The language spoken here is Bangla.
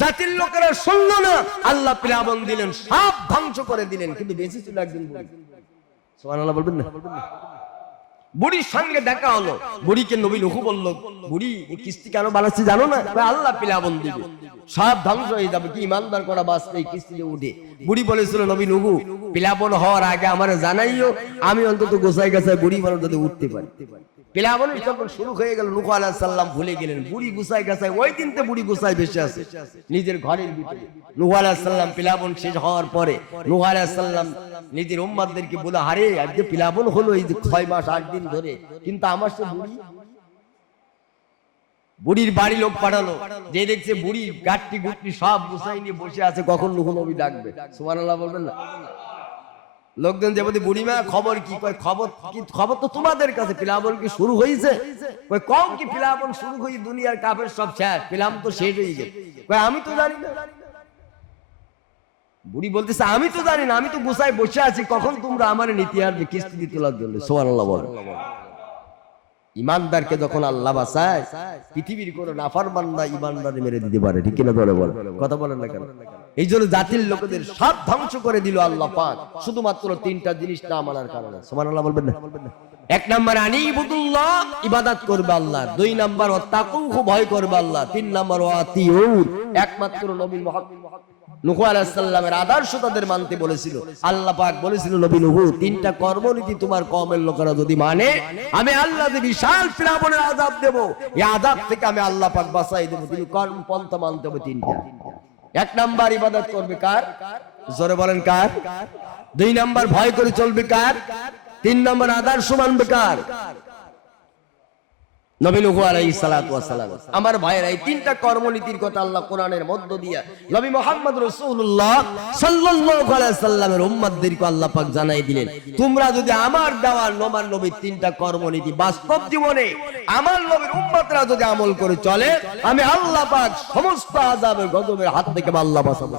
জাতির লোকেরা শুনলো না, আল্লাহ প্লাবন দিলেন, সব ধ্বংস করে দিলেন, কিন্তু বেঁচে ছিল একজন বুড়ি। সুবহানাল্লাহ বলবেন না? বুড়ির সঙ্গে দেখা হলো, বুড়িকে নবী নূহ বলল, বুড়ি এই কিস্তি কেন বানাচ্ছি জানো না? আল্লাহ প্লাবন দিবে, সব ধ্বংস হয়ে যাবে, কি ইমানদার করা বাঁচবে এই কিস্তিতে উঠে। বুড়ি বলেছিল, নবী নূহ প্লাবন হওয়ার আগে আমার জানাইও, আমি অন্তত গোছাই গাছায় বুড়ি মানুষ যাতে উঠতে পারি। প্লাবনের যখন শুরু হয়ে গেল, নূহ আলাইহিস সালাম ভুলে গেলেন, বুড়ি গুছাই গাছায় ওই দিনতে বুড়ি গুছাই বেঁচে আছে নিজের ঘরের ভিতরে। নূহ আলাইহিস সালাম প্লাবন শেষ হওয়ার পরে নূহ আলাইহিস সালাম নিজের উম্মতদেরকে বলে, আরে আজকে প্লাবন হলো এই যে 6 মাস 8 দিন ধরে, কিন্তু আমার সে বুড়ি। বুড়ির বাড়ি লোক পাঠালো, যে দেখছে বুড়ি গাট্টি গুট্টি সব গুছাই নিয়ে বসে আছে, কখন নূহ নবী ডাকবে। সুবহানাল্লাহ বলবেন না? লোকজন যে বলি, বুড়িমা খবর কি? কয় খবর কি? খবর তো তোমাদের কাছে, প্লাবন কি শুরু হয়েছে? কয় কম কি প্লাবন শুরু হয়ে দুনিয়ার কাফের সব শেষ, প্লাবন তো শেষ হয়ে গেছে। কয় আমি তো জানি না। বুড়ি বলতেছে, আমি তো জানি না, আমি তো গুছাই বসে আছি, কখন তোমরা আমার নীতি আসবে কিস্তি দিয়ে তোলার জন্য। সুবহানাল্লাহ বল। ইমানদারকে যখন আল্লাহ বাঁচায়, পৃথিবীর কোন নাফরমান বান্দা ইমানদারে মেরে দিতে পারে, ঠিক কিনা? ধরে বল, কথা বলেন না কেন? এই জন্য জাতির লোকেদের সব ধ্বংস করে দিল আল্লাহ পাক, শুধুমাত্র 3টা জিনিস না মানার কারণে। সুবহানাল্লাহ বলবেন না? 1 নাম্বার আনিবুদুল্লাহ, ইবাদত করবে আল্লাহ। 2 নাম্বার ওয়াত্তাকুহু, ভয় করবে আল্লাহ। 3 নাম্বার ওয়াতিউন, একমাত্র নবী মুহাম্মদ নূহ আলাইহিস সালামের আদর্শ তাদের মানতে বলেছিল। আল্লাহ পাক বলেছিল, নবী নূহ 3টা কর্মনীতি তোমার কওমের লোকেরা যদি মানে, আমি আল্লাহ যে বিশাল প্লাবনের আযাব দেব, এই আযাব থেকে আমি আল্লাহ পাক বাঁচাই দেব। তুমি কর্ম পন্থা মানতে হবে 3টা। 1 নাম্বার ইবাদত করবে কার? জোরে বলেন কার? 2 নাম্বার ভয় করে চলবে কার? 3 নাম্বার আদর্শ মানবে কার? নবী নূহ আলাইহিস সালাতু ওয়াস সালাম। আমার ভাইয়েরা, এই 3টা কর্মনীতির কথা আল্লাহ কোরআনের মধ্য দিয়া নবী মুহাম্মদ রাসূলুল্লাহ সাল্লাল্লাহু আলাইহি সাল্লামের উম্মতদেরকে আল্লাহ পাক জানাই দিলেন, তোমরা যদি আমার দেওয়া আমার নবীর 3টা কর্মনীতি বাস্তব জীবনে আমার নবীর উম্মতরা যদি আমল করে চলে, আমি আল্লাহ পাক সমস্ত আযাবের গজবের হাত থেকে আল্লাহ বাঁচাবো।